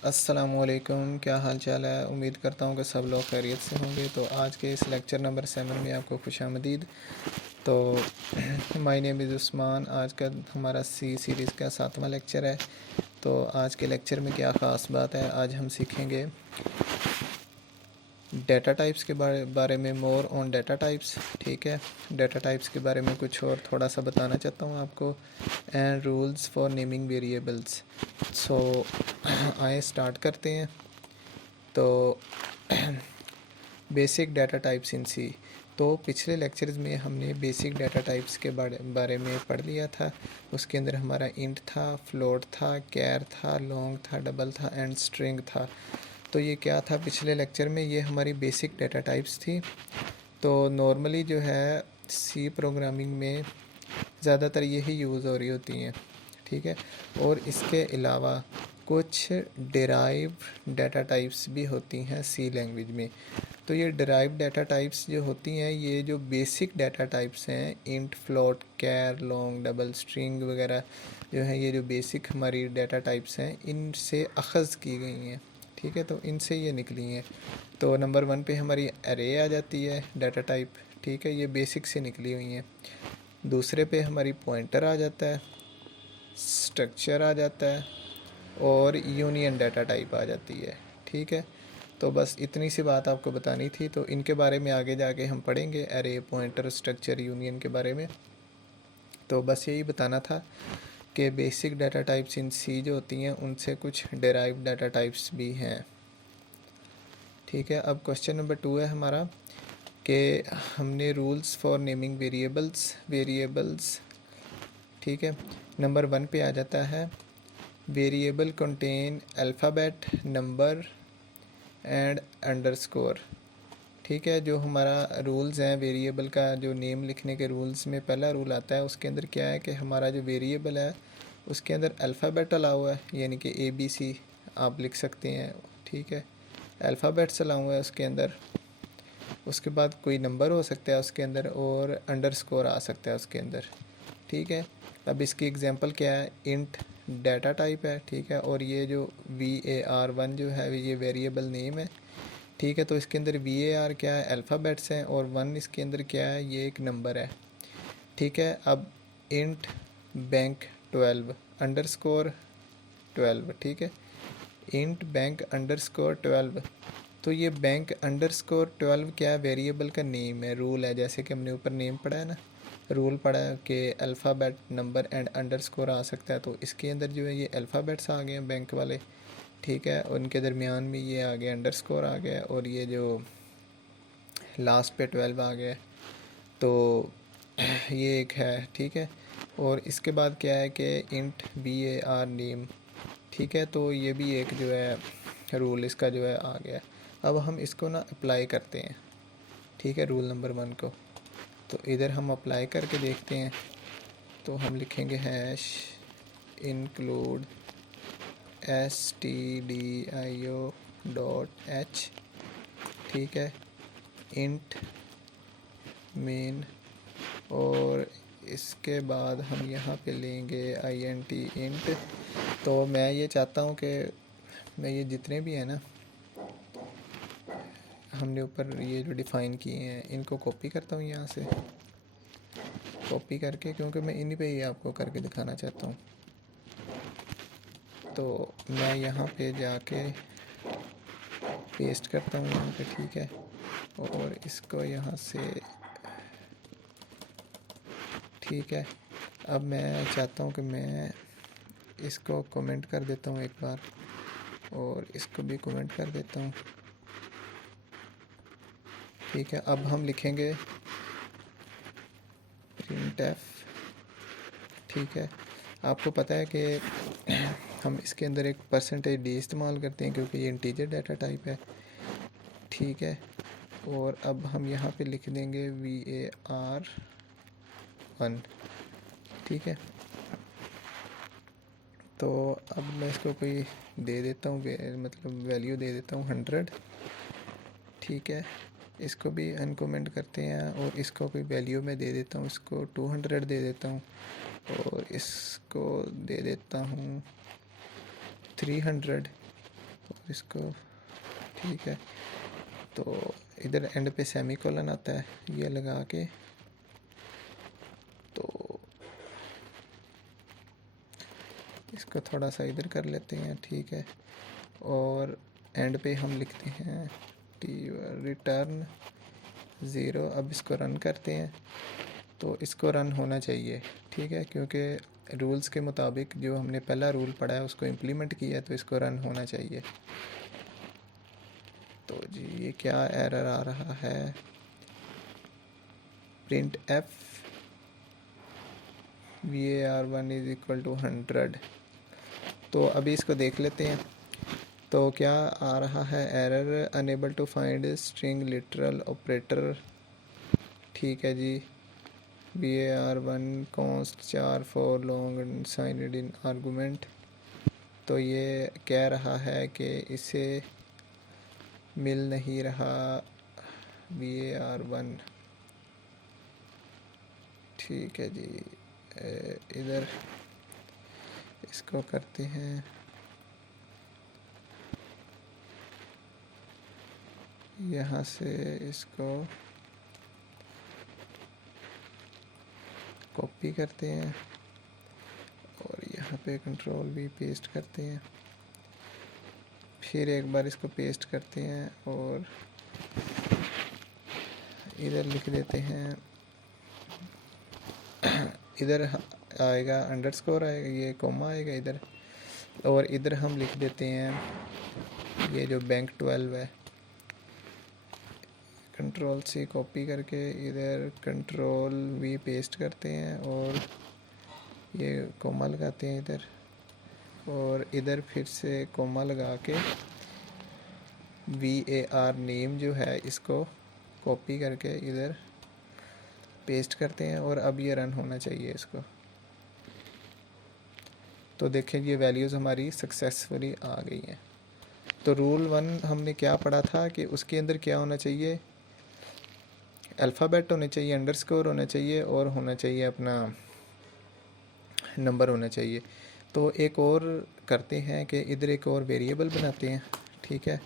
अस्सलामुअलैकुम, क्या हाल चाल है। उम्मीद करता हूँ कि सब लोग खैरियत से होंगे। तो आज के इस लेक्चर नंबर 7 में आपको खुशामदीद। तो माय नेम इज़ उस्मान। आज का हमारा सी सीरीज़ का 7वां लेक्चर है। तो आज के लेक्चर में क्या ख़ास बात है, आज हम सीखेंगे डेटा टाइप्स के बारे में, मोर ऑन डेटा टाइप्स। ठीक है, डेटा टाइप्स के बारे में कुछ और थोड़ा सा बताना चाहता हूँ आपको। And rules for naming variables. So आए स्टार्ट करते हैं। तो basic data types in C. तो पिछले लेक्चर्स में हमने बेसिक डाटा टाइप्स के बारे में पढ़ लिया था। उसके अंदर हमारा इंट था, फ्लोट था, कैर था, लॉन्ग था, डबल था एंड स्ट्रिंग था। तो ये क्या था पिछले लेक्चर में, ये हमारी बेसिक डाटा टाइप्स थी। तो नॉर्मली जो है सी प्रोग्रामिंग में ज़्यादातर यही यूज़ हो रही होती हैं। ठीक है, और इसके अलावा कुछ डिराइव डाटा टाइप्स भी होती हैं सी लैंग्वेज में। तो ये डिराइव डाटा टाइप्स जो होती हैं, ये जो बेसिक डाटा टाइप्स हैं, इंट, फ्लोट, कैर, लॉन्ग, डबल, स्ट्रिंग वगैरह जो है, ये जो बेसिक हमारी डाटा टाइप्स हैं, इनसे अखज़ की गई हैं। ठीक है, तो इनसे ये निकली हैं। तो नंबर 1 पे हमारी अरे आ जाती है डाटा टाइप। ठीक है, ये बेसिक से निकली हुई हैं। दूसरे पे हमारी पॉइंटर आ जाता है, स्ट्रक्चर आ जाता है और यूनियन डाटा टाइप आ जाती है। ठीक है, तो बस इतनी सी बात आपको बतानी थी। तो इनके बारे में आगे जाके हम पढ़ेंगे, एरे, पॉइंटर, स्ट्रक्चर, यूनियन के बारे में। तो बस यही बताना था कि बेसिक डाटा टाइप्स इन सी जो होती हैं, उनसे कुछ डेराइव डाटा टाइप्स भी हैं। ठीक है, अब क्वेश्चन नंबर 2 है हमारा कि हमने रूल्स फॉर नेमिंग वेरिएबल्स। ठीक है, नंबर 1 पे आ जाता है variable contain alphabet, number and underscore. ठीक है, जो हमारा रूल्स हैं वेरिएबल का, जो नेम लिखने के रूल्स में पहला रूल आता है, उसके अंदर क्या है कि हमारा जो वेरिएबल है उसके अंदर अल्फ़ाबेट अलाउ हुआ है, यानी कि ABC आप लिख सकते हैं। ठीक है, अल्फ़ाबेट्स अलाउ हुआ है उसके अंदर। उसके बाद कोई नंबर हो सकता है उसके अंदर और अंडरस्कोर आ सकता है उसके अंदर। ठीक है, अब इसकी एग्जांपल क्या है, इंट डाटा टाइप है। ठीक है, और ये जो VAR1 जो है ये वेरिएबल नेम है। ठीक है, तो इसके अंदर VAR क्या है, अल्फ़ाबेट्स हैं, और 1 इसके अंदर क्या है, ये एक नंबर है। ठीक है, अब इंट बैंक 12 अंडरस्कोर 12। ठीक है, इंट बैंक अंडरस्कोर 12। तो ये बैंक अंडरस्कोर 12 क्या है, वेरिएबल का नेम है, रूल है। जैसे कि हमने ऊपर नेम पढ़ा है ना, रूल पढ़ा है कि अल्फ़ाबेट, नंबर एंड अंडरस्कोर आ सकता है। तो इसके अंदर जो है ये अल्फ़ाबेट्स आ गए हैं बैंक वाले। ठीक है, उनके दरमियान में ये आ गया अंडरस्कोर आ गया, और ये जो लास्ट पे 12 आ गया। तो ये एक है। ठीक है, और इसके बाद क्या है कि इंट VAR नेम। ठीक है, तो ये भी एक जो है रूल इसका जो है आ गया। अब हम इसको ना अप्लाई करते हैं। ठीक है, रूल नंबर 1 को। तो इधर हम अप्लाई करके देखते हैं। तो हम लिखेंगे हैश इंक्लूड stdio.h। ठीक है, इंट मेन, और इसके बाद हम यहाँ पे लेंगे int इंट। तो मैं ये चाहता हूँ कि मैं ये जितने भी हैं ना हमने ऊपर ये जो डिफ़ाइन किए हैं, इनको कॉपी करता हूँ यहाँ से, कॉपी करके, क्योंकि मैं इन्हीं पे ही आपको करके दिखाना चाहता हूँ। तो मैं यहाँ पे जाके पेस्ट करता हूँ यहाँ पे। ठीक है, और इसको यहाँ से, ठीक है, अब मैं चाहता हूँ कि मैं इसको कमेंट कर देता हूँ एक बार, और इसको भी कमेंट कर देता हूँ। ठीक है, अब हम लिखेंगे printf। ठीक है, आपको पता है कि हम इसके अंदर एक %d इस्तेमाल करते हैं क्योंकि ये इंटीजर डाटा टाइप है। ठीक है, और अब हम यहाँ पे लिख देंगे VAR1। ठीक है, तो अब मैं इसको कोई दे देता हूँ, मतलब वैल्यू दे देता हूँ 100। ठीक है, इसको भी अनकमेंट करते हैं, और इसको कोई वैल्यू में दे देता हूँ, इसको 200 दे देता हूँ, और इसको दे देता हूँ 300। और इसको ठीक है। तो इधर एंड पे सेमी कोलन आता है, ये लगा के तो इसको थोड़ा सा इधर कर लेते हैं, ठीक है। और एंड पे हम लिखते हैं रिटर्न 0। अब इसको रन करते हैं तो इसको रन होना चाहिए, ठीक है, क्योंकि रूल्स के मुताबिक जो हमने पहला रूल पढ़ा है उसको इम्प्लीमेंट किया है, तो इसको रन होना चाहिए। तो जी ये क्या एरर आ रहा है, print f var1 is equal to 100। तो अभी इसको देख लेते हैं। तो क्या आ रहा है, error unable to find string literal operator, ठीक है जी। var1 const 4 for long signed in argument. तो ये कह रहा है कि इसे मिल नहीं रहा var1, ठीक है जी। इधर इसको करते हैं, यहाँ से इसको कॉपी करते हैं और यहाँ पे कंट्रोल भी पेस्ट करते हैं, फिर एक बार इसको पेस्ट करते हैं और इधर लिख देते हैं, इधर आएगा अंडरस्कोर आएगा, ये कॉमा आएगा इधर, और इधर हम लिख देते हैं ये जो बैंक 12 है, कंट्रोल C कॉपी करके इधर कंट्रोल V पेस्ट करते हैं और ये कॉमा लगाते हैं इधर, और इधर फिर से कॉमा लगा के var नेम जो है इसको कॉपी करके इधर पेस्ट करते हैं और अब ये रन होना चाहिए इसको। तो देखें ये वैल्यूज़ हमारी सक्सेसफुली आ गई हैं। तो रूल 1 हमने क्या पढ़ा था कि उसके अंदर क्या होना चाहिए, अल्फ़ाबेट होने चाहिए, अंडरस्कोर होना चाहिए और होना चाहिए अपना नंबर होना चाहिए। तो एक और करते हैं कि इधर एक और वेरिएबल बनाते हैं, ठीक है,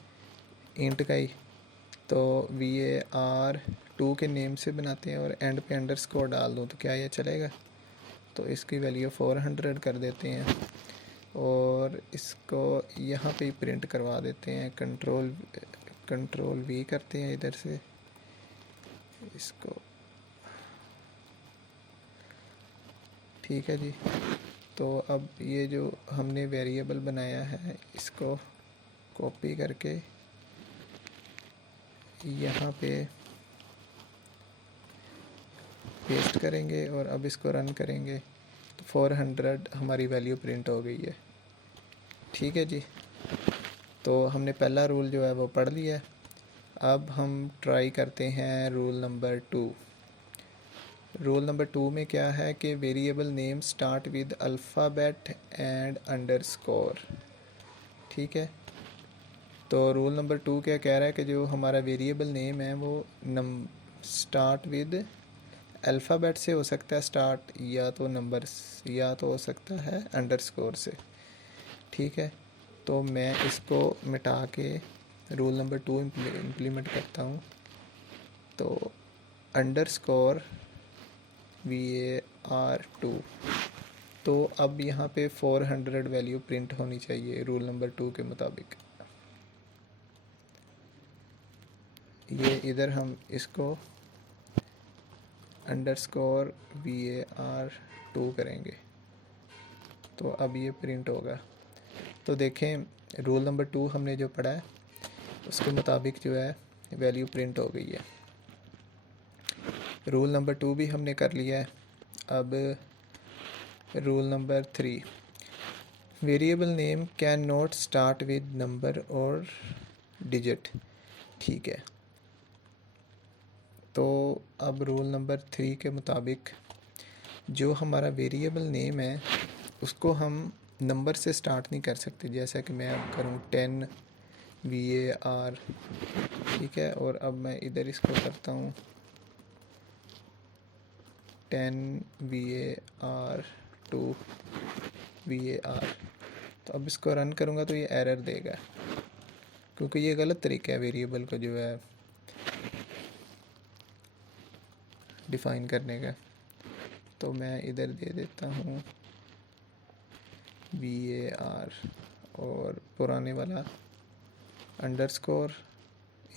इंट का ही। तो var2 के नेम से बनाते हैं और एंड पे अंडरस्कोर डाल दूँ तो क्या ये चलेगा। तो इसकी वैल्यू 400 कर देते हैं और इसको यहाँ पे प्रिंट करवा देते हैं, कंट्रोल V करते हैं इधर से इसको, ठीक है जी। तो अब ये जो हमने वेरिएबल बनाया है इसको कॉपी करके यहाँ पे पेस्ट करेंगे और अब इसको रन करेंगे तो 400 हमारी वैल्यू प्रिंट हो गई है, ठीक है जी। तो हमने पहला रूल जो है वो पढ़ लिया है। अब हम ट्राई करते हैं रूल नंबर 2। रूल नंबर 2 में क्या है कि variable name start with alphabet and underscore, ठीक है। तो रूल नंबर 2 क्या कह रहा है कि जो हमारा वेरिएबल नेम है वो स्टार्ट विद अल्फ़ाबेट से हो सकता है स्टार्ट, या तो नंबर्स, या तो हो सकता है अंडरस्कोर से, ठीक है। तो मैं इसको मिटा के रूल नंबर 2 इम्प्लीमेंट करता हूँ। तो अंडरस्कोर var2, तो अब यहाँ पे 400 वैल्यू प्रिंट होनी चाहिए रूल नंबर 2 के मुताबिक। ये इधर हम इसको अंडरस्कोर var2 करेंगे तो अब ये प्रिंट होगा। तो देखें रूल नंबर 2 हमने जो पढ़ा है उसके मुताबिक जो है वैल्यू प्रिंट हो गई है। रूल नंबर 2 भी हमने कर लिया है। अब rule number 3, variable name can not start with number और डिजिट, ठीक है। तो अब रूल नंबर 3 के मुताबिक जो हमारा वेरिएबल नेम है उसको हम नंबर से स्टार्ट नहीं कर सकते, जैसा कि मैं अब करूँ 10 var, ठीक है। और अब मैं इधर इसको करता हूँ 10 var2 var। तो अब इसको रन करूँगा तो ये एरर देगा, क्योंकि ये गलत तरीका है वेरिएबल को जो है डिफ़ाइन करने का। तो मैं इधर दे देता हूँ var और पुराने वाला अंडरस्कोर,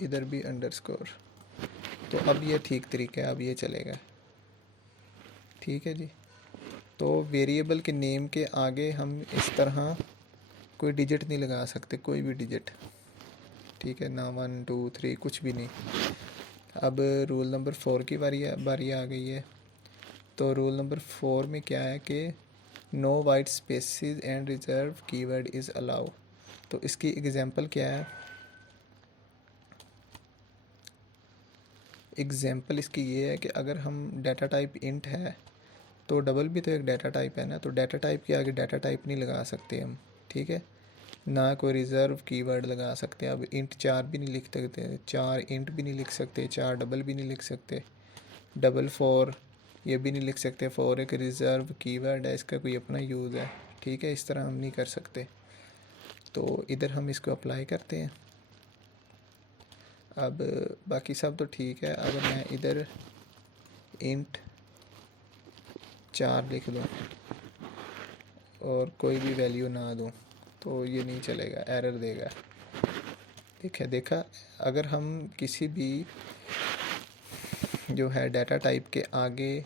इधर भी अंडरस्कोर। तो अब ये ठीक तरीका है, अब ये चलेगा। ठीक है जी। तो वेरिएबल के नेम के आगे हम इस तरह कोई डिजिट नहीं लगा सकते, कोई भी डिजिट। ठीक है ना, 1 2 3 कुछ भी नहीं। अब रूल नंबर 4 की बारी आ गई है। तो रूल नंबर 4 में क्या है कि no white spaces and reserve keyword is allow. तो इसकी एग्जांपल क्या है? एग्जांपल इसकी ये है कि अगर हम डाटा टाइप इंट है तो डबल भी तो एक डाटा टाइप है ना, तो डाटा टाइप के आगे डाटा टाइप नहीं लगा सकते हम। ठीक है ना, कोई रिज़र्व कीवर्ड लगा सकते हैं। अब इंट 4 भी नहीं लिख सकते, 4 इंट भी नहीं लिख सकते, 4 डबल भी नहीं लिख सकते, डबल 4 ये भी नहीं लिख सकते। 4 एक रिज़र्व कीवर्ड है, इसका कोई अपना यूज़ है। ठीक है, इस तरह हम नहीं कर सकते। तो इधर हम इसको अप्लाई करते हैं। अब बाकी सब तो ठीक है। अगर मैं इधर इंट 4 लिख दूँ और कोई भी वैल्यू ना दूँ तो ये नहीं चलेगा, एरर देगा। देखा, अगर हम किसी भी जो है डाटा टाइप के आगे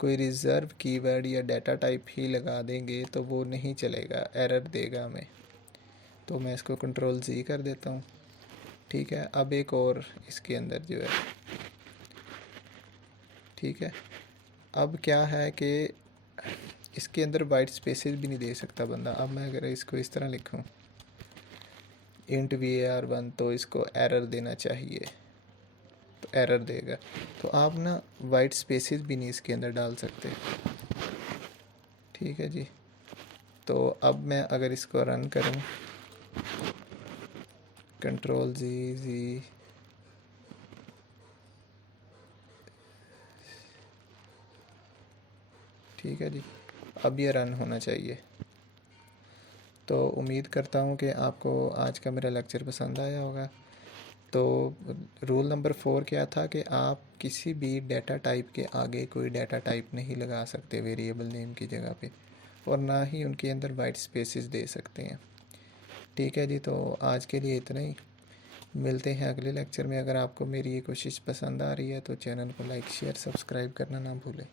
कोई रिज़र्व कीवर्ड या डाटा टाइप ही लगा देंगे तो वो नहीं चलेगा, एरर देगा हमें। तो मैं इसको कंट्रोल Z कर देता हूँ। ठीक है, अब एक और इसके अंदर जो है, ठीक है, अब क्या है कि इसके अंदर वाइट स्पेसेस भी नहीं दे सकता बंदा। अब मैं अगर इसको इस तरह लिखूँ इंट var1 तो इसको एरर देना चाहिए, तो एरर देगा। तो आप ना वाइट स्पेसेस भी नहीं इसके अंदर डाल सकते। ठीक है जी। तो अब मैं अगर इसको रन करूँ, कंट्रोल Z ठीक है जी, अब ये रन होना चाहिए। तो उम्मीद करता हूँ कि आपको आज का मेरा लेक्चर पसंद आया होगा। तो रूल नंबर 4 क्या था कि आप किसी भी डाटा टाइप के आगे कोई डाटा टाइप नहीं लगा सकते वेरिएबल नेम की जगह पे, और ना ही उनके अंदर वाइट स्पेसेस दे सकते हैं। ठीक है जी, तो आज के लिए इतना ही। मिलते हैं अगले लेक्चर में। अगर आपको मेरी ये कोशिश पसंद आ रही है तो चैनल को लाइक शेयर सब्सक्राइब करना ना भूलें।